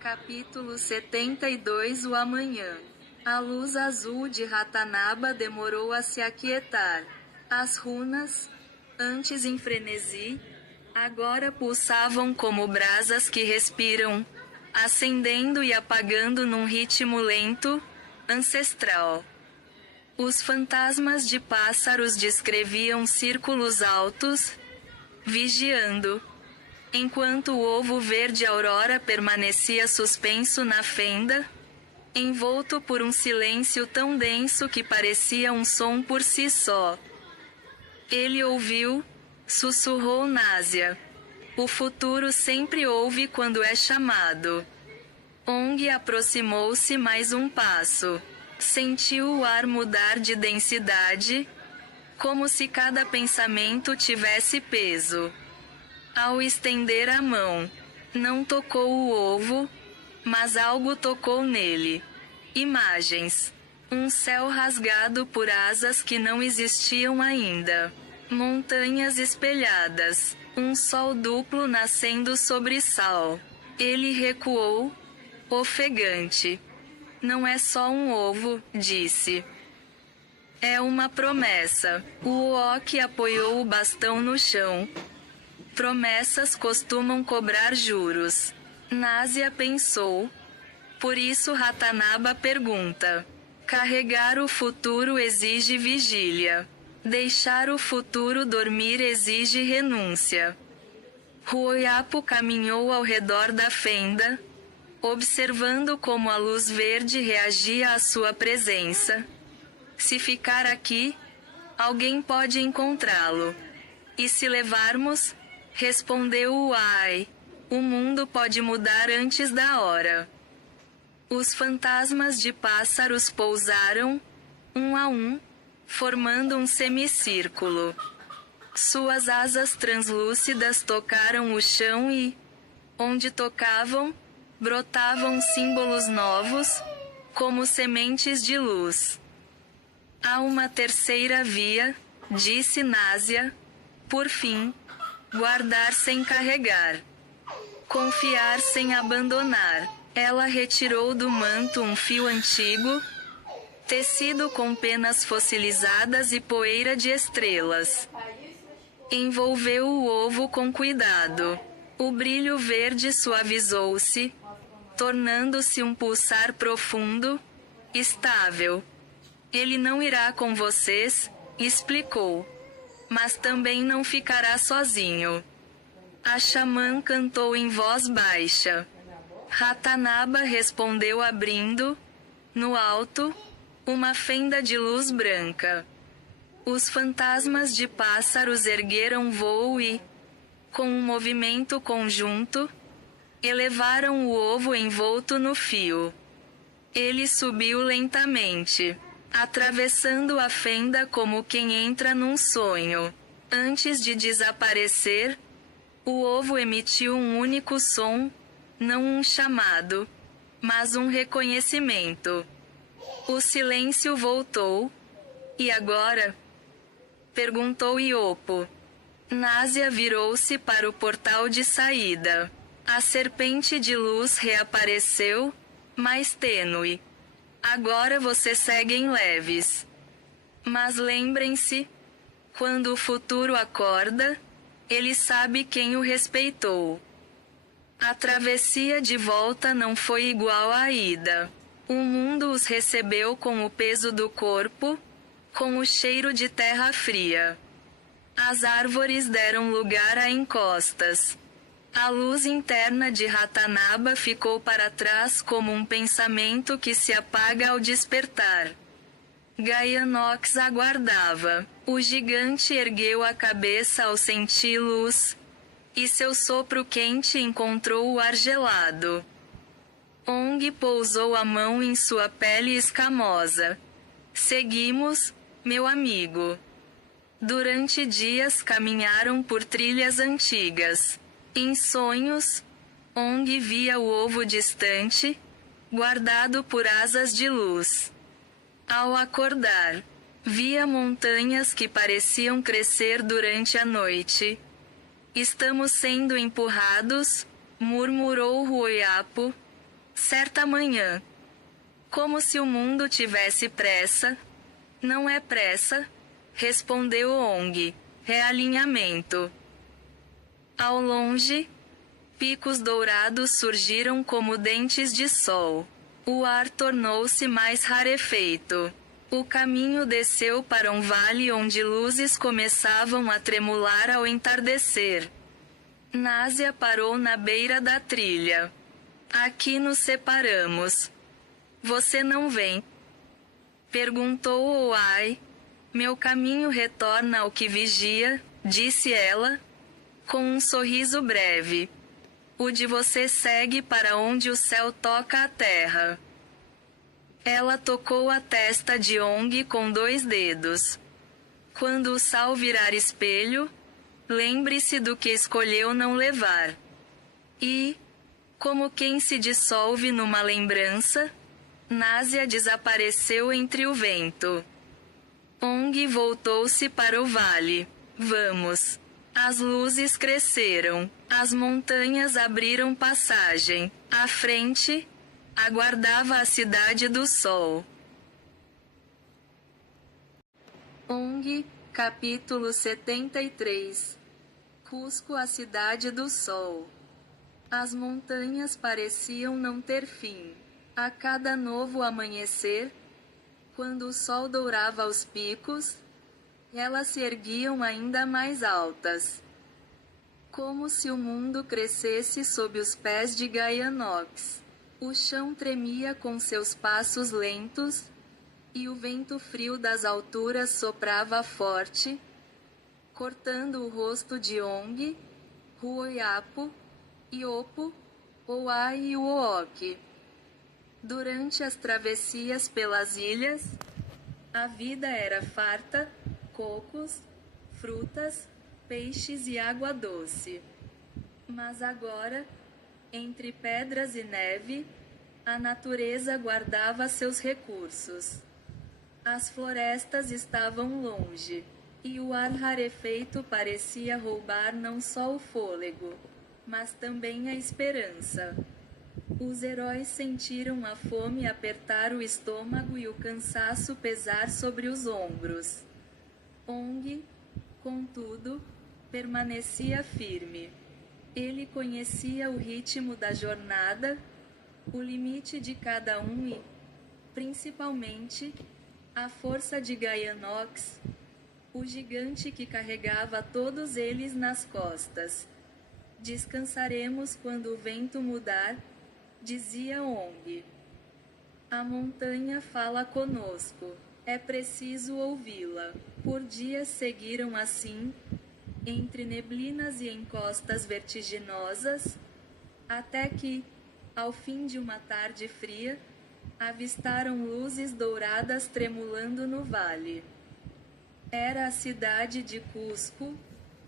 Capítulo 72. O amanhã. A luz azul de Ratanaba demorou a se aquietar. As runas, antes em frenesi, agora pulsavam como brasas que respiram, acendendo e apagando num ritmo lento, ancestral. Os fantasmas de pássaros descreviam círculos altos, vigiando, enquanto o ovo verde aurora permanecia suspenso na fenda, envolto por um silêncio tão denso que parecia um som por si só. Ele ouviu, sussurrou Násia. O futuro sempre ouve quando é chamado. Ong aproximou-se mais um passo. Sentiu o ar mudar de densidade, como se cada pensamento tivesse peso. Ao estender a mão, não tocou o ovo, mas algo tocou nele. Imagens. Um céu rasgado por asas que não existiam ainda. Montanhas espelhadas. Um sol duplo nascendo sobre sal. Ele recuou, ofegante. Não é só um ovo, disse. É uma promessa. O Uok apoiou o bastão no chão. Promessas costumam cobrar juros. Násia pensou. Por isso Ratanaba pergunta. Carregar o futuro exige vigília. Deixar o futuro dormir exige renúncia. Ruoyapo caminhou ao redor da fenda, observando como a luz verde reagia à sua presença. Se ficar aqui, alguém pode encontrá-lo. E se levarmos? Respondeu o Ai. O mundo pode mudar antes da hora. Os fantasmas de pássaros pousaram, um a um, formando um semicírculo. Suas asas translúcidas tocaram o chão e, onde tocavam, brotavam símbolos novos, como sementes de luz. Há uma terceira via, disse Násia, por fim. Guardar sem carregar. Confiar sem abandonar. Ela retirou do manto um fio antigo, tecido com penas fossilizadas e poeira de estrelas. Envolveu o ovo com cuidado. O brilho verde suavizou-se, tornando-se um pulsar profundo, estável. Ele não irá com vocês, explicou. Mas também não ficará sozinho. A xamã cantou em voz baixa. Ratanaba respondeu abrindo, no alto, uma fenda de luz branca. Os fantasmas de pássaros ergueram voo e, com um movimento conjunto, elevaram o ovo envolto no fio. Ele subiu lentamente, atravessando a fenda como quem entra num sonho. Antes de desaparecer, o ovo emitiu um único som, não um chamado, mas um reconhecimento. O silêncio voltou. E agora? Perguntou Iopo. Násia virou-se para o portal de saída. A serpente de luz reapareceu, mais tênue. Agora vocês seguem leves. Mas lembrem-se, quando o futuro acorda, ele sabe quem o respeitou. A travessia de volta não foi igual à ida. O mundo os recebeu com o peso do corpo, com o cheiro de terra fria. As árvores deram lugar a encostas. A luz interna de Ratanaba ficou para trás como um pensamento que se apaga ao despertar. Gaianox aguardava. O gigante ergueu a cabeça ao sentir luz, e seu sopro quente encontrou o ar gelado. Ong pousou a mão em sua pele escamosa. Seguimos, meu amigo. Durante dias caminharam por trilhas antigas. Em sonhos, Ong via o ovo distante, guardado por asas de luz. Ao acordar, via montanhas que pareciam crescer durante a noite. Estamos sendo empurrados, murmurou Ruoyapo, Certa manhã, como se o mundo tivesse pressa, não é pressa, respondeu Ong. Realinhamento. Ao longe, picos dourados surgiram como dentes de sol. O ar tornou-se mais rarefeito. O caminho desceu para um vale onde luzes começavam a tremular ao entardecer. Násia parou na beira da trilha. Aqui nos separamos. Você não vem? Perguntou Oai. Meu caminho retorna ao que vigia, disse ela, com um sorriso breve. O de você segue para onde o céu toca a terra. Ela tocou a testa de Ong com 2 dedos. Quando o sal virar espelho, lembre-se do que escolheu não levar. E, como quem se dissolve numa lembrança, Násia desapareceu entre o vento. Ong voltou-se para o vale. Vamos. As luzes cresceram. As montanhas abriram passagem. À frente, aguardava a cidade do sol. Ong, capítulo 73. Cusco, a cidade do sol. As montanhas pareciam não ter fim. A cada novo amanhecer, quando o sol dourava os picos, elas se erguiam ainda mais altas. Como se o mundo crescesse sob os pés de Gaianox. O chão tremia com seus passos lentos, e o vento frio das alturas soprava forte, cortando o rosto de Ong, Ruoyapo, Iopo, Oai e Uook. Durante as travessias pelas ilhas, a vida era farta, cocos, frutas, peixes e água doce. Mas agora, entre pedras e neve, a natureza guardava seus recursos. As florestas estavam longe, e o ar rarefeito parecia roubar não só o fôlego, mas também a esperança. Os heróis sentiram a fome apertar o estômago e o cansaço pesar sobre os ombros. Ong, contudo, permanecia firme. Ele conhecia o ritmo da jornada, o limite de cada um e, principalmente, a força de Gaianox, o gigante que carregava todos eles nas costas. Descansaremos quando o vento mudar, dizia Ong. A montanha fala conosco. É preciso ouvi-la. Por dias seguiram assim, entre neblinas e encostas vertiginosas, até que, ao fim de uma tarde fria, avistaram luzes douradas tremulando no vale. Era a cidade de Cusco,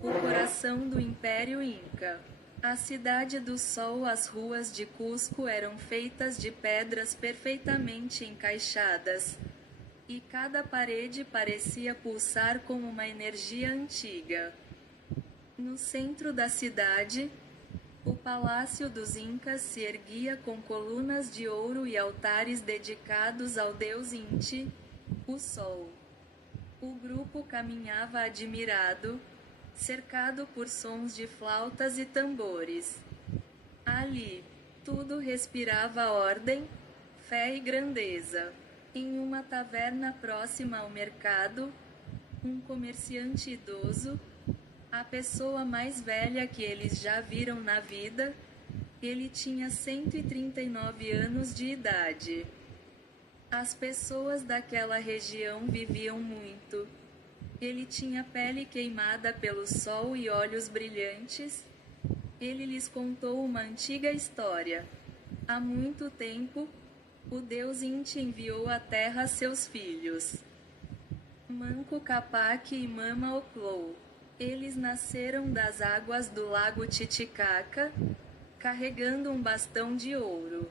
o coração do Império Inca. A cidade do sol. As ruas de Cusco eram feitas de pedras perfeitamente encaixadas, e cada parede parecia pulsar com uma energia antiga. No centro da cidade, o Palácio dos Incas se erguia com colunas de ouro e altares dedicados ao deus Inti, o Sol. O grupo caminhava admirado, cercado por sons de flautas e tambores. Ali, tudo respirava ordem, fé e grandeza. Em uma taverna próxima ao mercado, um comerciante idoso, a pessoa mais velha que eles já viram na vida, ele tinha 139 anos de idade. As pessoas daquela região viviam muito. Ele tinha pele queimada pelo sol e olhos brilhantes. Ele lhes contou uma antiga história. Há muito tempo, o deus Inti enviou à terra seus filhos, Manco Capac e Mama Oclou. Eles nasceram das águas do lago Titicaca, carregando um bastão de ouro.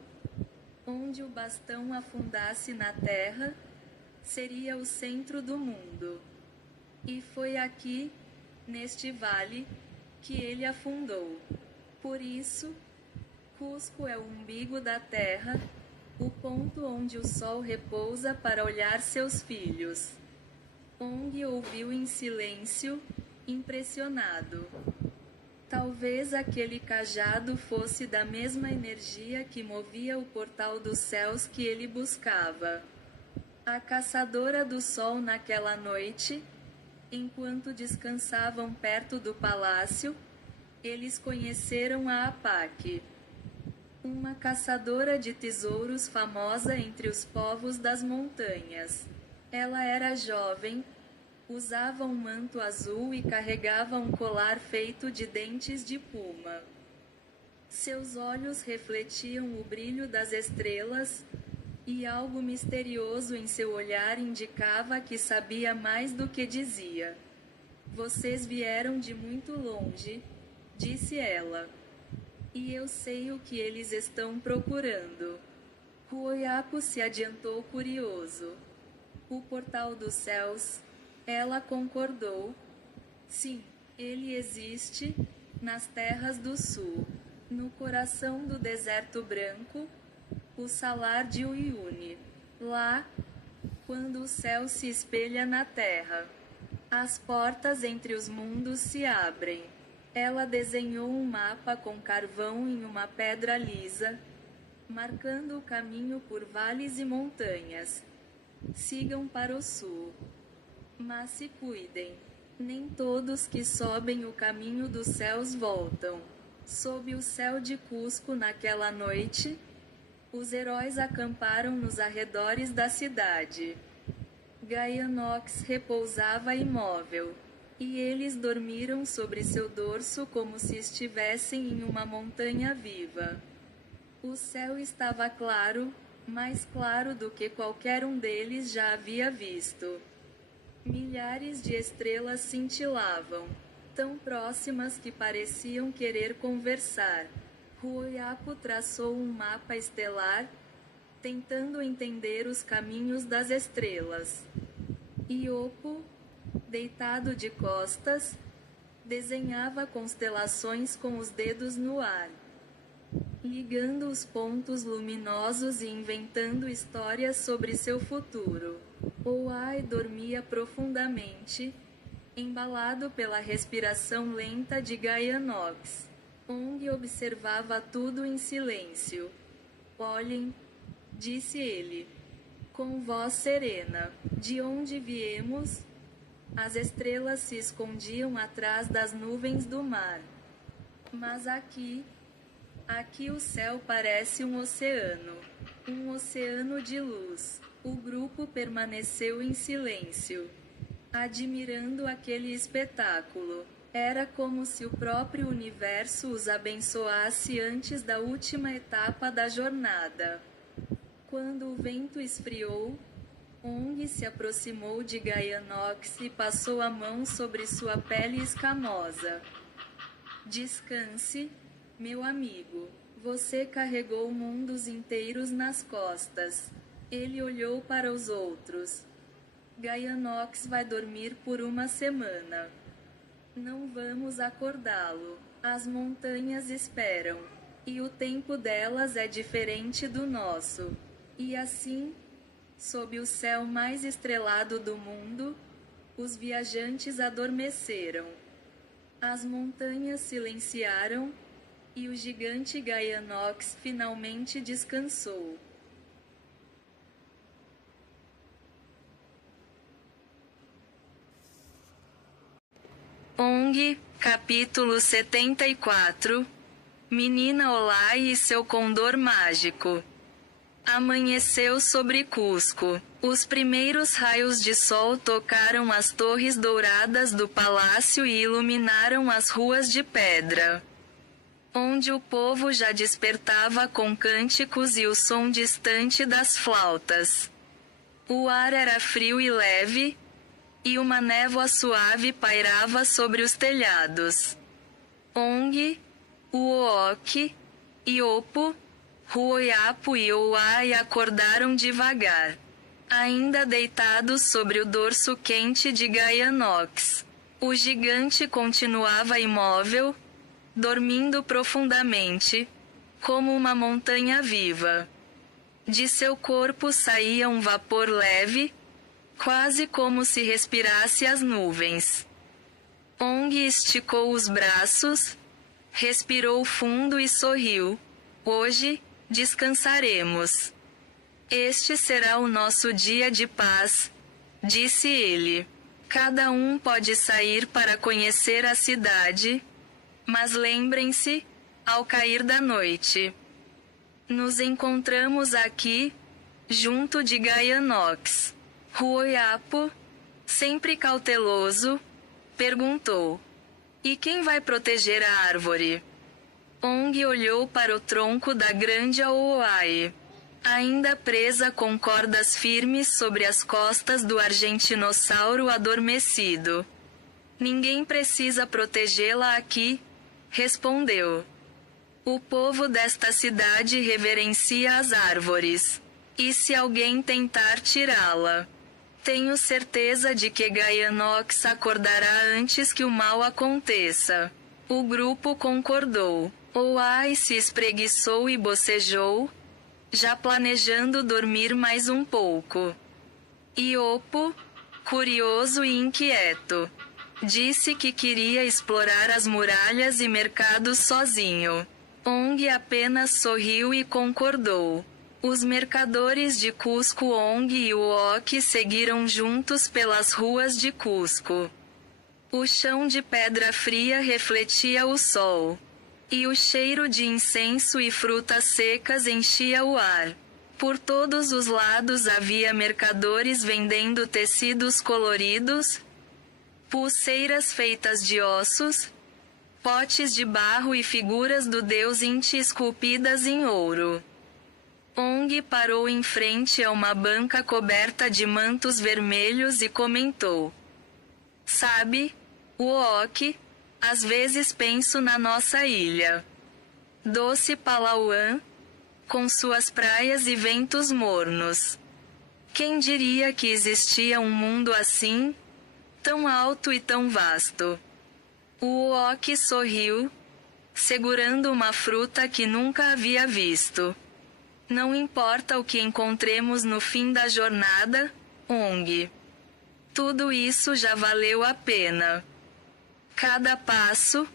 Onde o bastão afundasse na terra, seria o centro do mundo. E foi aqui, neste vale, que ele afundou. Por isso, Cusco é o umbigo da terra, o ponto onde o sol repousa para olhar seus filhos. Ong ouviu em silêncio, impressionado. Talvez aquele cajado fosse da mesma energia que movia o portal dos céus que ele buscava. A caçadora do sol naquela noite, enquanto descansavam perto do palácio, eles conheceram a Apaque, uma caçadora de tesouros famosa entre os povos das montanhas. Ela era jovem, usava um manto azul e carregava um colar feito de dentes de puma. Seus olhos refletiam o brilho das estrelas, e algo misterioso em seu olhar indicava que sabia mais do que dizia. Vocês vieram de muito longe, disse ela. E eu sei o que eles estão procurando. Huoyapo se adiantou curioso. O portal dos céus, ela concordou. Sim, ele existe, nas terras do sul, no coração do deserto branco, o salar de Uyuni. Lá, quando o céu se espelha na terra, as portas entre os mundos se abrem. Ela desenhou um mapa com carvão em uma pedra lisa, marcando o caminho por vales e montanhas. Sigam para o sul. Mas se cuidem. Nem todos que sobem o caminho dos céus voltam. Sob o céu de Cusco naquela noite, os heróis acamparam nos arredores da cidade. Gaianox repousava imóvel, e eles dormiram sobre seu dorso como se estivessem em uma montanha viva. O céu estava claro, mais claro do que qualquer um deles já havia visto. Milhares de estrelas cintilavam, tão próximas que pareciam querer conversar. Huoyapo traçou um mapa estelar, tentando entender os caminhos das estrelas. Iopo, deitado de costas, desenhava constelações com os dedos no ar, ligando os pontos luminosos e inventando histórias sobre seu futuro. Oai dormia profundamente, embalado pela respiração lenta de Gaianox. Ong observava tudo em silêncio. Olhem, disse ele, com voz serena. De onde viemos? As estrelas se escondiam atrás das nuvens do mar. Mas aqui o céu parece um oceano de luz. O grupo permaneceu em silêncio, admirando aquele espetáculo. Era como se o próprio universo os abençoasse antes da última etapa da jornada. Quando o vento esfriou, Ong se aproximou de Gaianox e passou a mão sobre sua pele escamosa. Descanse, meu amigo. Você carregou mundos inteiros nas costas. Ele olhou para os outros. Gaianox vai dormir por uma semana. Não vamos acordá-lo. As montanhas esperam. E o tempo delas é diferente do nosso. E assim, sob o céu mais estrelado do mundo, os viajantes adormeceram. As montanhas silenciaram, e o gigante Gaianox finalmente descansou. Ong, capítulo 74. Menina Olai e seu condor mágico. Amanheceu sobre Cusco. Os primeiros raios de sol tocaram as torres douradas do palácio e iluminaram as ruas de pedra, onde o povo já despertava com cânticos e o som distante das flautas. O ar era frio e leve, e uma névoa suave pairava sobre os telhados. Ong, Uook, Iopo, Huoyapo e Oai acordaram devagar, ainda deitados sobre o dorso quente de Gaianox. O gigante continuava imóvel, dormindo profundamente, como uma montanha viva. De seu corpo saía um vapor leve, quase como se respirasse as nuvens. Ong esticou os braços, respirou fundo e sorriu. Hoje, descansaremos. Este será o nosso dia de paz, disse ele. Cada um pode sair para conhecer a cidade, mas lembrem-se, ao cair da noite. Nos encontramos aqui, junto de Gaianox. Ruoyapo, sempre cauteloso, perguntou: e quem vai proteger a árvore? Ong olhou para o tronco da grande Aoai, ainda presa com cordas firmes sobre as costas do argentinossauro adormecido. Ninguém precisa protegê-la aqui, respondeu. O povo desta cidade reverencia as árvores. E se alguém tentar tirá-la? Tenho certeza de que Gaianox acordará antes que o mal aconteça. O grupo concordou. Oai se espreguiçou e bocejou, já planejando dormir mais um pouco. Iopo, curioso e inquieto, disse que queria explorar as muralhas e mercados sozinho. Ong apenas sorriu e concordou. Os mercadores de Cusco Ong e Uok seguiram juntos pelas ruas de Cusco. O chão de pedra fria refletia o sol. E o cheiro de incenso e frutas secas enchia o ar. Por todos os lados havia mercadores vendendo tecidos coloridos, pulseiras feitas de ossos, potes de barro e figuras do deus Inti esculpidas em ouro. Ong parou em frente a uma banca coberta de mantos vermelhos e comentou: sabe, Uok, às vezes penso na nossa ilha. Doce Palauan, com suas praias e ventos mornos. Quem diria que existia um mundo assim, tão alto e tão vasto? O Uok sorriu, segurando uma fruta que nunca havia visto. Não importa o que encontremos no fim da jornada, Ong. Tudo isso já valeu a pena. Cada passo,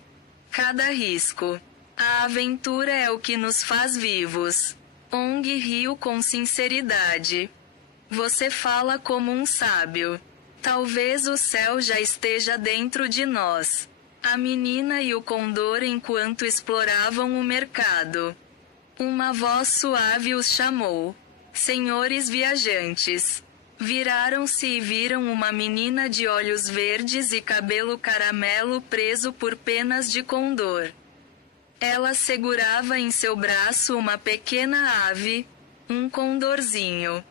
cada risco. A aventura é o que nos faz vivos. Ong riu com sinceridade. Você fala como um sábio. Talvez o céu já esteja dentro de nós. A menina e o condor enquanto exploravam o mercado. Uma voz suave os chamou. Senhores viajantes. Viraram-se e viram uma menina de olhos verdes e cabelo caramelo preso por penas de condor. Ela segurava em seu braço uma pequena ave, um condorzinho.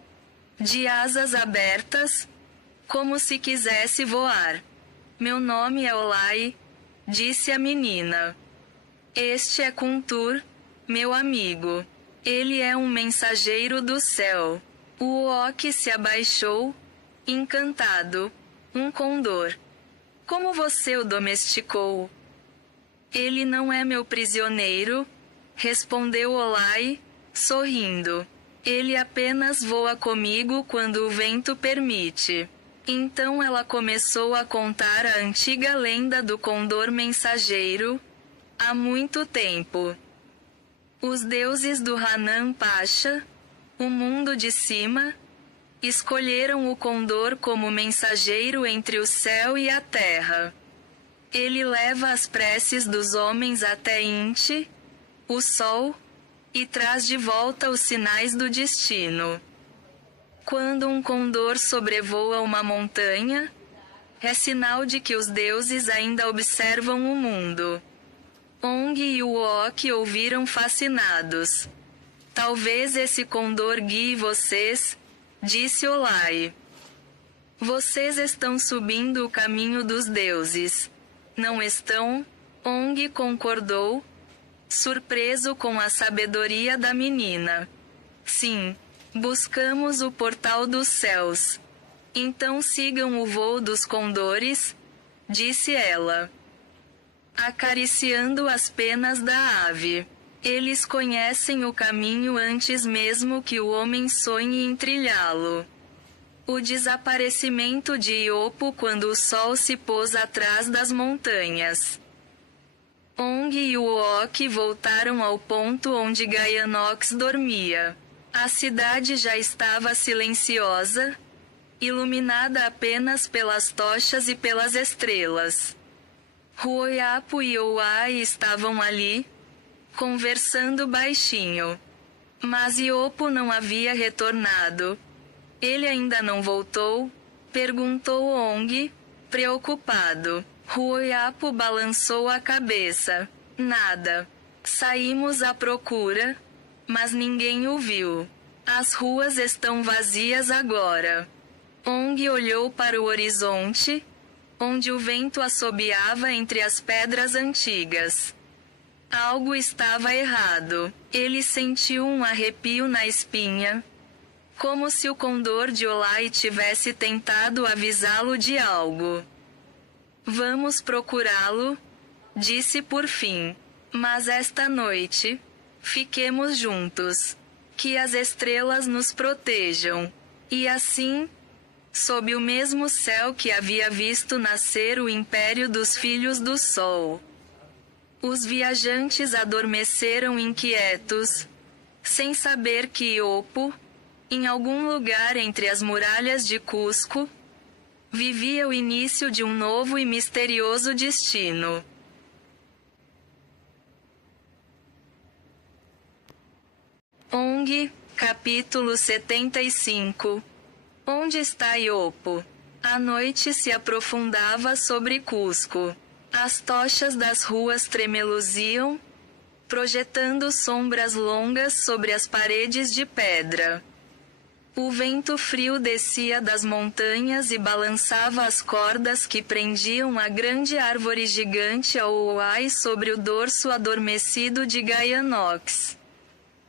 De asas abertas, como se quisesse voar. Meu nome é Olai, disse a menina. Este é Kuntur, meu amigo. Ele é um mensageiro do céu. O Uok se abaixou, encantado. Um condor. Como você o domesticou? Ele não é meu prisioneiro, respondeu Olai, sorrindo. Ele apenas voa comigo quando o vento permite. Então ela começou a contar a antiga lenda do condor mensageiro. Há muito tempo. Os deuses do Hanan Pasha, o mundo de cima, escolheram o condor como mensageiro entre o céu e a terra. Ele leva as preces dos homens até Inti, o sol, e traz de volta os sinais do destino. Quando um condor sobrevoa uma montanha, é sinal de que os deuses ainda observam o mundo. Ong e Uok ouviram fascinados. Talvez esse condor guie vocês, disse Olai. Vocês estão subindo o caminho dos deuses. Não estão? Ong concordou, surpreso com a sabedoria da menina. Sim, buscamos o portal dos céus. Então sigam o voo dos condores, disse ela, acariciando as penas da ave. Eles conhecem o caminho antes mesmo que o homem sonhe em trilhá-lo. O desaparecimento de Iopo quando o sol se pôs atrás das montanhas. Ong e Uok voltaram ao ponto onde Gaianox dormia. A cidade já estava silenciosa, iluminada apenas pelas tochas e pelas estrelas. Ruoyapo e Ouai estavam ali, conversando baixinho. Mas Iopo não havia retornado. Ele ainda não voltou? Perguntou Ong, preocupado. Ruoyapo balançou a cabeça. Nada. Saímos à procura, mas ninguém o viu. As ruas estão vazias agora. Ong olhou para o horizonte, onde o vento assobiava entre as pedras antigas. Algo estava errado. Ele sentiu um arrepio na espinha, como se o condor de Olai tivesse tentado avisá-lo de algo. Vamos procurá-lo, disse por fim. Mas esta noite, fiquemos juntos. Que as estrelas nos protejam. E assim, sob o mesmo céu que havia visto nascer o império dos filhos do sol. Os viajantes adormeceram inquietos, sem saber que Iopo, em algum lugar entre as muralhas de Cusco, vivia o início de um novo e misterioso destino. Ong, capítulo 75. Onde está Iopo? A noite se aprofundava sobre Cusco. As tochas das ruas tremeluziam, projetando sombras longas sobre as paredes de pedra. O vento frio descia das montanhas e balançava as cordas que prendiam a grande árvore gigante ao Ouai sobre o dorso adormecido de Gaianox.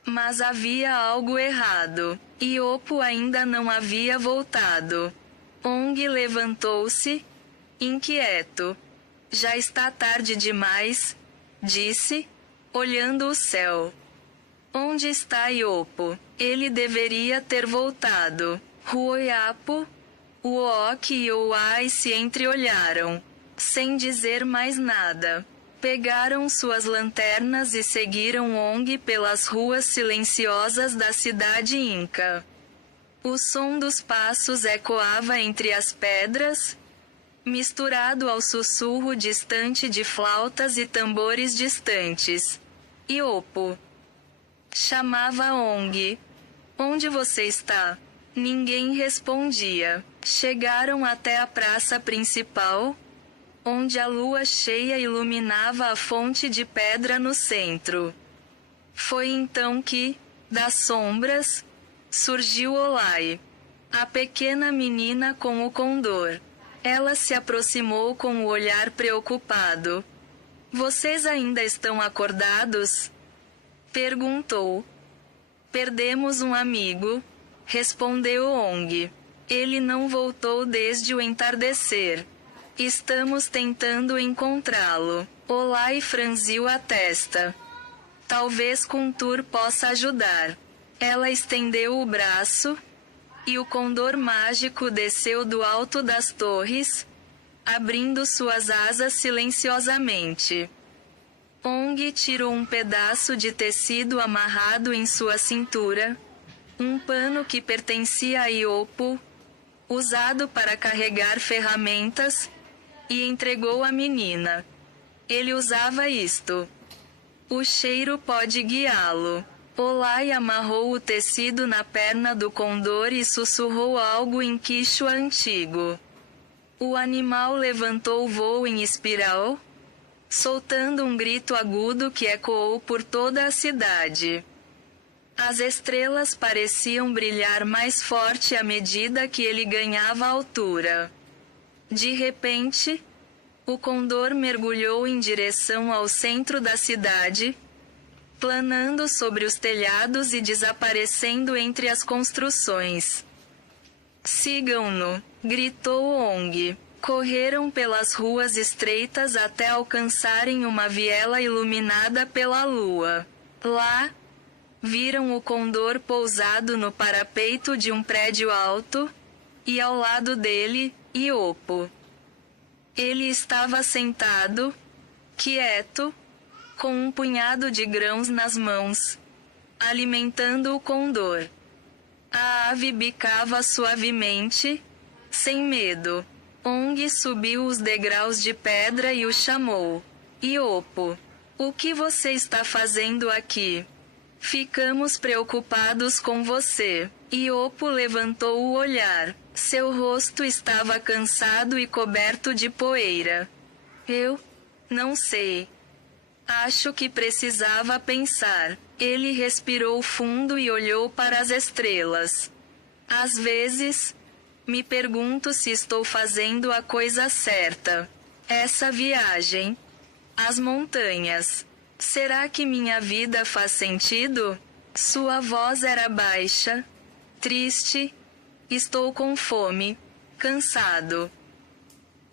Mas havia algo errado. Iopo ainda não havia voltado. Ong levantou-se, inquieto. Já está tarde demais, disse, olhando o céu. Onde está Iopo? Ele deveria ter voltado. Ruoyapo, Uok e Ouai se entreolharam, sem dizer mais nada. Pegaram suas lanternas e seguiram Ong pelas ruas silenciosas da cidade inca. O som dos passos ecoava entre as pedras, misturado ao sussurro distante de flautas e tambores distantes. Iopo chamava Ong. Onde você está? Ninguém respondia. Chegaram até a praça principal, onde a lua cheia iluminava a fonte de pedra no centro. Foi então que, das sombras, surgiu Olai, a pequena menina com o condor. Ela se aproximou com o olhar preocupado. Vocês ainda estão acordados? Perguntou. Perdemos um amigo, respondeu Ong. Ele não voltou desde o entardecer. Estamos tentando encontrá-lo. Olai franziu a testa. Talvez Kuntur possa ajudar. Ela estendeu o braço, e o condor mágico desceu do alto das torres, abrindo suas asas silenciosamente. Ong tirou um pedaço de tecido amarrado em sua cintura, um pano que pertencia a Iopo, usado para carregar ferramentas, e entregou à menina. Ele usava isto. O cheiro pode guiá-lo. Olai amarrou o tecido na perna do condor e sussurrou algo em quichua antigo. O animal levantou voo em espiral, soltando um grito agudo que ecoou por toda a cidade. As estrelas pareciam brilhar mais forte à medida que ele ganhava altura. De repente, o condor mergulhou em direção ao centro da cidade, planando sobre os telhados e desaparecendo entre as construções. Sigam-no, gritou Ong. Correram pelas ruas estreitas até alcançarem uma viela iluminada pela lua. Lá, viram o condor pousado no parapeito de um prédio alto, e ao lado dele, Iopo. Ele estava sentado, quieto, com um punhado de grãos nas mãos, alimentando o condor. A ave bicava suavemente, sem medo. Ong subiu os degraus de pedra e o chamou. Iopo, o que você está fazendo aqui? Ficamos preocupados com você. Iopo levantou o olhar. Seu rosto estava cansado e coberto de poeira. Eu não sei. Acho que precisava pensar. Ele respirou fundo e olhou para as estrelas. Às vezes, me pergunto se estou fazendo a coisa certa. Essa viagem. As montanhas. Será que minha vida faz sentido? Sua voz era baixa, triste. Estou com fome, cansado.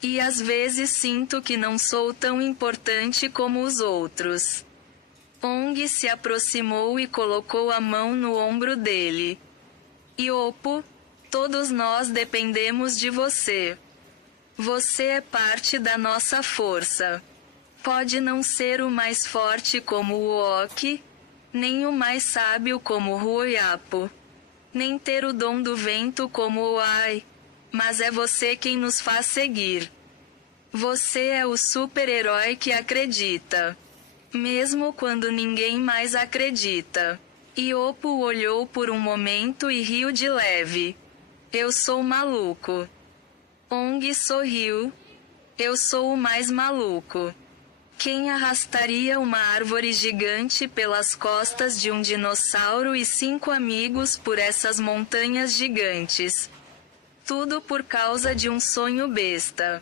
E às vezes sinto que não sou tão importante como os outros. Ong se aproximou e colocou a mão no ombro dele. Iopo, todos nós dependemos de você. Você é parte da nossa força. Pode não ser o mais forte como o Oki, nem o mais sábio como o Ruoyapo, nem ter o dom do vento como o Ai, mas é você quem nos faz seguir. Você é o super-herói que acredita. Mesmo quando ninguém mais acredita. Iopo olhou por um momento e riu de leve. Eu sou maluco. Ong sorriu. Eu sou o mais maluco. Quem arrastaria uma árvore gigante pelas costas de um dinossauro e 5 amigos por essas montanhas gigantes? Tudo por causa de um sonho besta.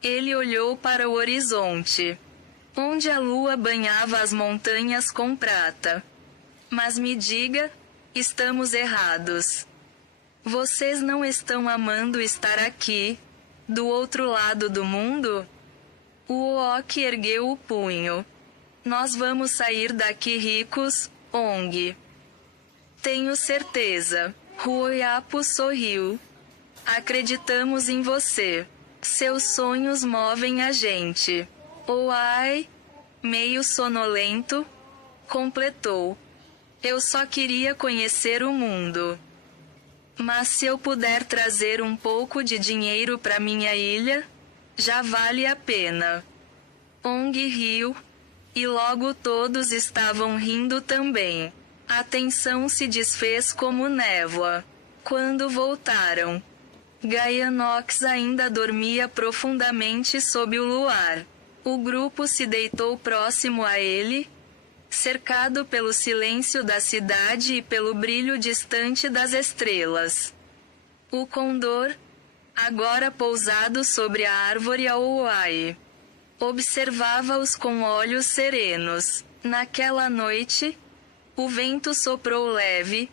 Ele olhou para o horizonte, onde a lua banhava as montanhas com prata. Mas me diga, estamos errados. Vocês não estão amando estar aqui, do outro lado do mundo? O Oki ergueu o punho. Nós vamos sair daqui ricos, Ong. Tenho certeza. Ruoyapo sorriu. Acreditamos em você. Seus sonhos movem a gente. Oai, meio sonolento, completou. Eu só queria conhecer o mundo. Mas se eu puder trazer um pouco de dinheiro para minha ilha, já vale a pena. Ong riu, e logo todos estavam rindo também. A tensão se desfez como névoa. Quando voltaram, Gaianox ainda dormia profundamente sob o luar. O grupo se deitou próximo a ele, cercado pelo silêncio da cidade e pelo brilho distante das estrelas. O condor, agora pousado sobre a árvore Auai, observava-os com olhos serenos. Naquela noite, o vento soprou leve,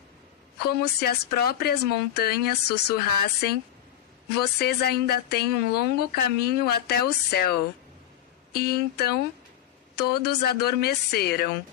como se as próprias montanhas sussurrassem: vocês ainda têm um longo caminho até o céu. E então, todos adormeceram.